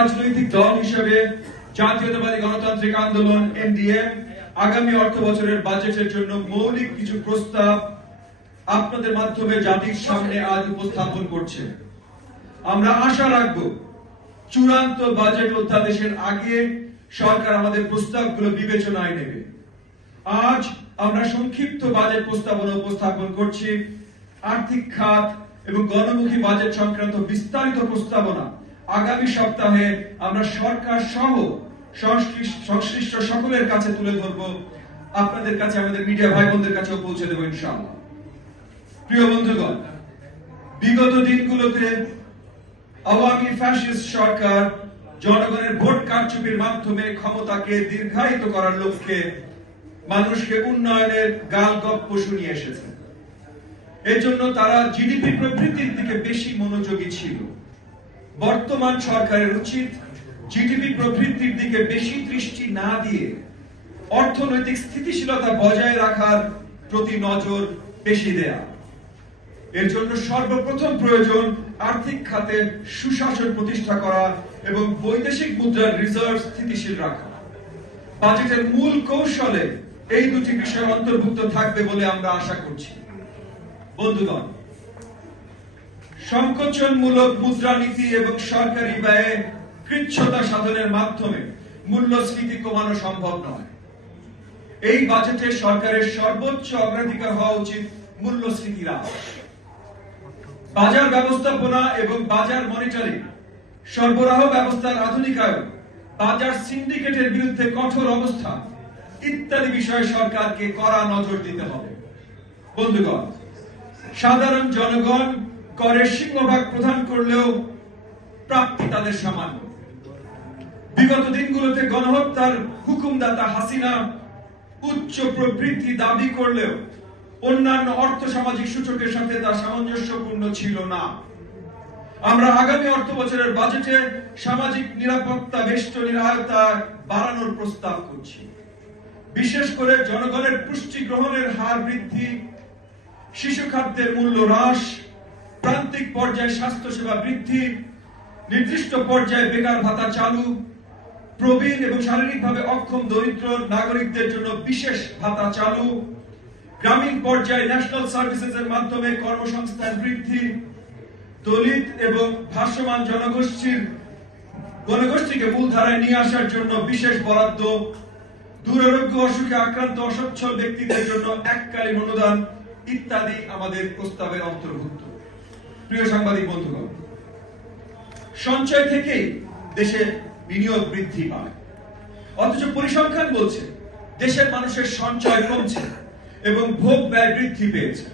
রাজনৈতিক দল হিসেবে জাতীয়তাবাদী গণতান্ত্রিক আন্দোলন, এনডিএ, আগামী অর্থ বছরের বাজেটের জন্য মৌলিক কিছু প্রস্তাব আপনাদের মাধ্যমে জাতির সামনে আজ উপস্থাপন করছে। আমরা আশা রাখব, চূড়ান্ত বাজেট অধ্যাদেশের আগে সরকার আমাদের প্রস্তাবগুলো বিবেচনায় নেবে। আজ আমরা সংক্ষিপ্ত বাজেট প্রস্তাবনা উপস্থাপন করছি। আর্থিক খাত এবং গণমুখী বাজেট সংক্রান্ত বিস্তারিত প্রস্তাবনা আগামী সপ্তাহে আমরা সরকার সহ সংশ্লিষ্ট সকলের কাছে তুলে ধরব। আপনাদের কাছে, আমাদের মিডিয়া ভাই বোনদের কাছেও পৌঁছে দেবো ইনশাআল্লাহ। প্রিয় বন্ধুগণ, বিগত দিনগুলোতে আওয়ামী ফ্যাসিস্ট সরকার জনগণের ভোট কারচুপির মাধ্যমে ক্ষমতাকে দীর্ঘায়িত করার লক্ষ্যে মানুষকে উন্নয়নের গাল গপ্প শুনিয়ে এসেছে। এজন্য তারা জিডিপি প্রবৃদ্ধির দিকে বেশি মনোযোগী ছিল। বর্তমান সরকারের উচিত জিডিপি প্রবৃদ্ধির দিকে বেশি দৃষ্টি না দিয়ে অর্থনৈতিক স্থিতিশীলতা বজায় রাখার প্রতি নজর বেশি দেয়া। এর জন্য সর্বপ্রথম প্রয়োজন আর্থিক খাতে সুশাসন প্রতিষ্ঠা করা এবং বৈদেশিক মুদ্রার রিজার্ভ স্থিতিশীল রাখা। বাজেটের মূল কৌশলে এই দুটি বিষয় অন্তর্ভুক্ত থাকবে বলে আমরা আশা করছি। বন্ধুগণ সংকোচনমূলক মুদ্রানীতি এবং সরকারি ব্যয়ে কৃচ্ছতা সাধনের মাধ্যমে মূল্যস্ফীতি কমানো সম্ভব নয়। এই বাজেটে সরকারের সর্বোচ্চ অগ্রাধিকার হওয়া উচিত মূল্যস্ফীতি হ্রাস বাজার ব্যবস্থাপনা এবং বাজার মনিটরিং, সরবরাহ ব্যবস্থার আধুনিকায়ন, বাজার সিন্ডিকেটের বিরুদ্ধে কঠোর অবস্থান ইত্যাদি বিষয়ে সরকারকে কড়া নজর দিতে হবে। বন্ধুগণ, সাধারণ জনগণ করের সিংহভাগ প্রদান করলেও প্রাপ্তি তাদের সামান্য। বিগত দিনগুলোতে গণহত্যার হুকুমদাতা হাসিনা উচ্চ প্রবৃদ্ধি দাবি করলেও অন্যান্য অর্থ সামাজিক সূচকের সাথে তা সামঞ্জস্যপূর্ণ ছিল না। আমরা আগামী অর্থ বছরের বাজেটে সামাজিক নিরাপত্তা বেষ্টনীর আয়তা বাড়ানোর প্রস্তাব করছি। বিশেষ করে জনগণের পুষ্টি গ্রহণের হার বৃদ্ধি শিশু খাদ্যের মূল্য হ্রাস প্রান্তিক পর্যায়ে স্বাস্থ্যসেবা বৃদ্ধি, নির্দিষ্ট পর্যায়ে বেকার ভাতা চালু, প্রবীণ এবং শারীরিকভাবে অক্ষম দরিদ্র নাগরিকদের জন্য বিশেষ ভাতা চালু, গ্রামীণ পর্যায়ে ন্যাশনাল সার্ভিসেস এর মাধ্যমে কর্মসংস্থান বৃদ্ধি, দলিত এবং ভাষ্যমান জনগোষ্ঠীর গণগোষ্ঠীকে মূলধারায় নিয়ে আসার জন্য বিশেষ বরাদ্দ, দুরারোগ্য অসুখে আক্রান্ত অসচ্ছল ব্যক্তিদের জন্য এককালীন অনুদান ইত্যাদি আমাদের প্রস্তাবের অন্তর্ভুক্ত। প্রিয় সাংবাদিক বন্ধুগণ, সঞ্চয় থেকে দেশে বিনিয়োগ বৃদ্ধি পায়। অথচ পরিসংখ্যান বলছে, দেশের মানুষের সঞ্চয় কমছে এবং ভোগ ব্যয় বৃদ্ধি পেয়েছে।